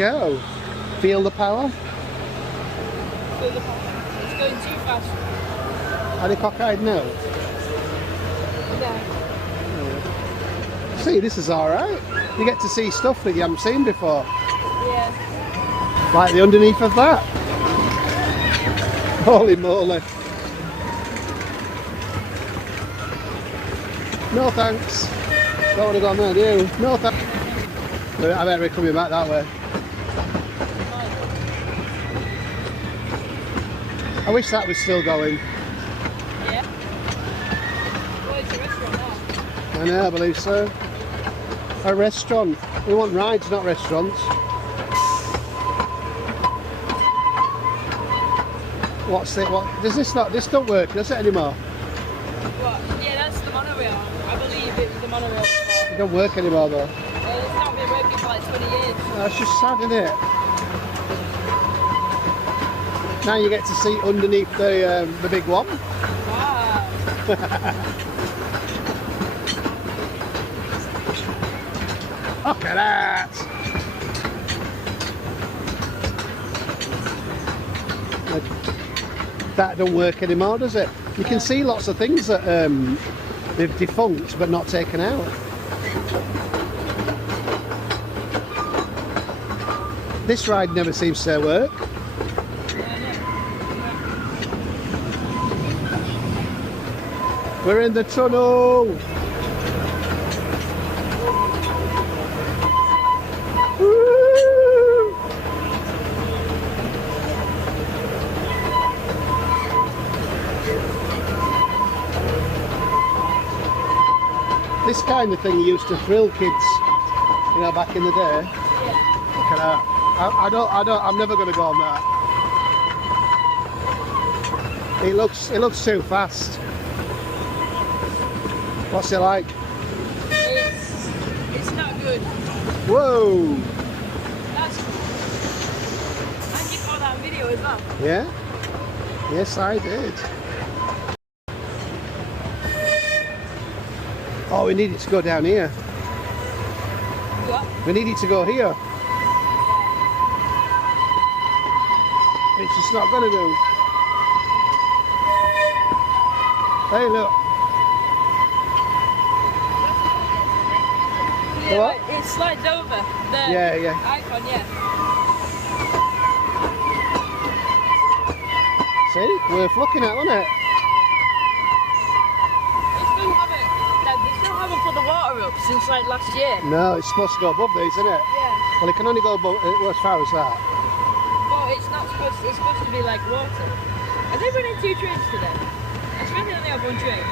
go. Feel the power. Feel the power. It's going too fast. Are they cockeyed now? No. See, this is alright. You get to see stuff that you haven't seen before. Yeah. Like the underneath of that. Holy moly. No thanks. Don't want to go on there, do you? No thanks. I better be coming back that way. I wish that was still going. Yeah. Well, it's a restaurant now. I know, I believe so. A restaurant. We want rides, not restaurants. What's it? What does this not? This don't work, does it anymore? What? Yeah, that's the monorail. I believe it was the monorail before. It don't work anymore though. It's not been working for like 20 years. That's just sad, isn't it? Now you get to see underneath the big one. Wow. Look at that! That don't work anymore, does it? You can see lots of things that they've defunct but not taken out. This ride never seems to work. We're in the tunnel! Woo! This kind of thing used to thrill kids, you know, back in the day. Look at that. I'm never going to go on that. It looks too fast. What's it like? It's not good. Whoa! That's and you caught that video as well. Yeah? Yes, I did. Oh, we need it to go down here. What? We need it to go here. It's just not going to do. Hey, look. Yeah, What? it slides over the Yeah. icon, yeah. See? Worth looking at, wasn't it? They still haven't put the water up since like last year. No, it's supposed to go above these, isn't it? Yeah. Well, it can only go above, as far as that. Well, it's not supposed to, it's supposed to be like water. Are they running 2 trains today? I swear they only have 1 train.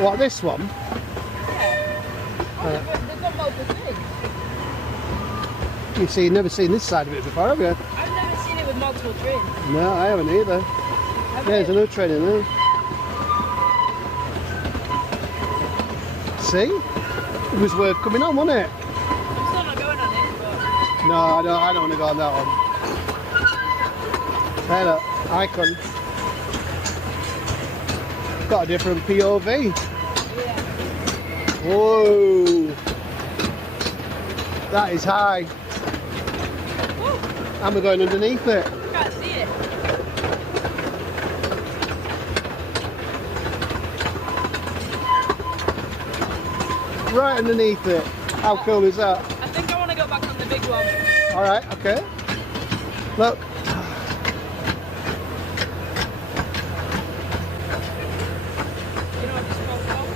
What, this one? Yeah. Oh, they've got multiple trains. You see, you've never seen this side of it before, have you? I've never seen it with multiple trains. No, I haven't either. There's another train in there. See? It was worth coming on, wasn't it? I'm still not going on it, but... No, I don't want to go on that one. There, look, icon. Got a different POV. Yeah. Whoa! That is high. Woo! And we're going underneath it. Can't see it. Right underneath it. How cool is that? I think I want to go back on the big one. Alright, okay. Look. You know what this is called?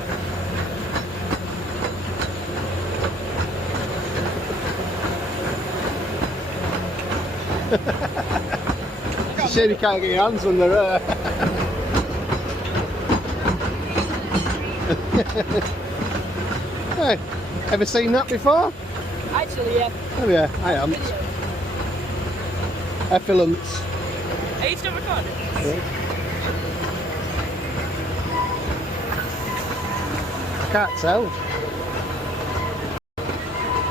It's a shame you can't get your hands under there. Hey, ever seen that before? Actually, yeah. Oh yeah, I am. Effluence. Are you still recording? Yeah. Can't tell.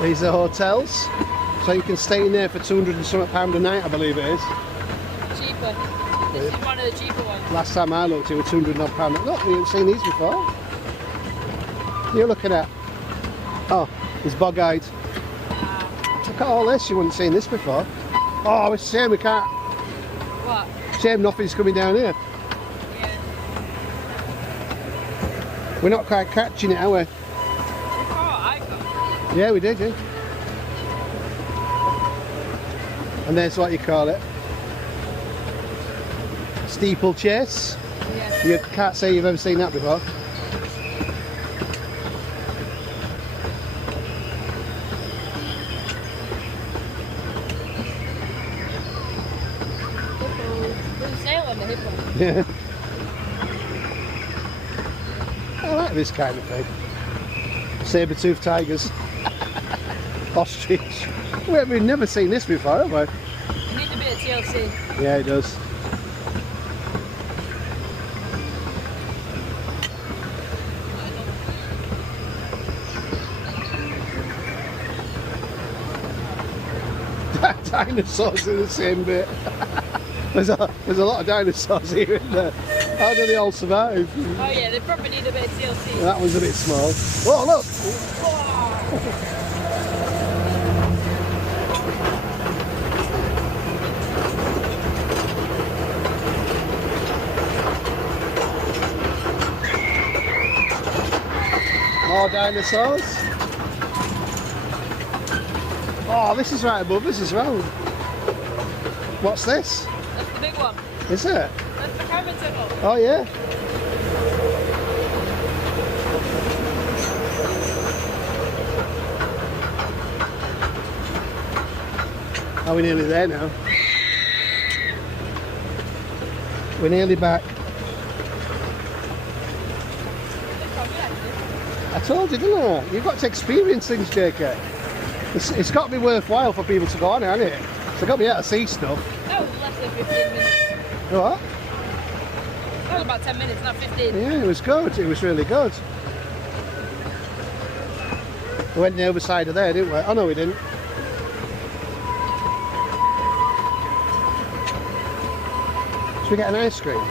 These are hotels, so you can stay in there for £200 and something a night, I believe it is. Cheaper. This is one of the cheaper ones. Last time I looked, it was £200 odd. Look, we haven't seen these before. What are you looking at? Oh, it's bog-eyed. Look at all this, you wouldn't seen this before. Oh, it's a shame we can't. What? Shame nothing's coming down here. Yeah. We're not quite catching it, are we? We caught, I got. Yeah, we did, yeah. And there's what you call it. Steeplechase. Yeah. You can't say you've ever seen that before. There's a sail on the hippo. Yeah. I like this kind of thing. Saber-toothed tigers. Ostrich. We've never seen this before, have we? You need a bit of TLC. Yeah, it does. Dinosaurs in the same bit. there's a lot of dinosaurs here, isn't there? How do they all survive? Oh yeah, they probably need a bit of TLC. That one's a bit small. Oh look! More dinosaurs. Oh, this is right above us as well. What's this? That's the big one. Is it? That's the carbon turtle. Oh yeah. Are we nearly there now? We're nearly back. I told you, didn't I? You've got to experience things, JK. It's got to be worthwhile for people to go on, hasn't it? They've got to be able to see stuff. That was less than 15 minutes. What? That was about 10 minutes, not 15. Yeah, it was good. It was really good. We went the other side of there, didn't we? Oh no, we didn't. Should we get an ice cream?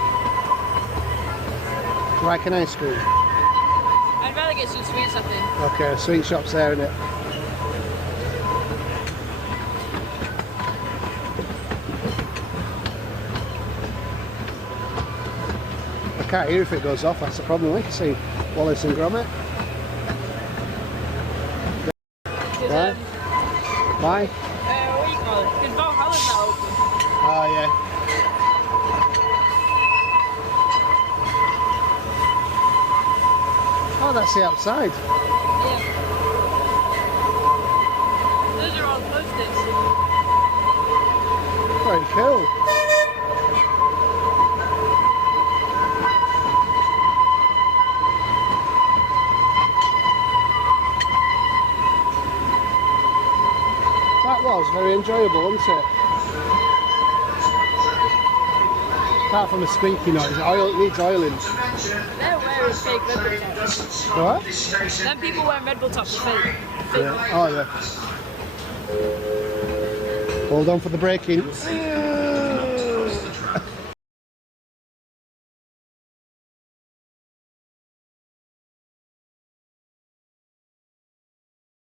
Like an ice cream? I'd rather get some sweets, I think. Okay, sweet shop's there, isn't it? I can't hear if it goes off, that's the problem. We can see Wallace and Gromit. Bye. Bye. What do you call it? Because Valhalla's not open. Oh yeah. Oh, that's the outside. Yeah. Those are all post-its. Very cool. That was very enjoyable, wasn't it? Apart from a squeaky noise, it needs oiling. They're wearing fake Red Bull tops. What? Them people wearing Red Bull tops are fake. Yeah. Oh yeah. Hold on for the braking.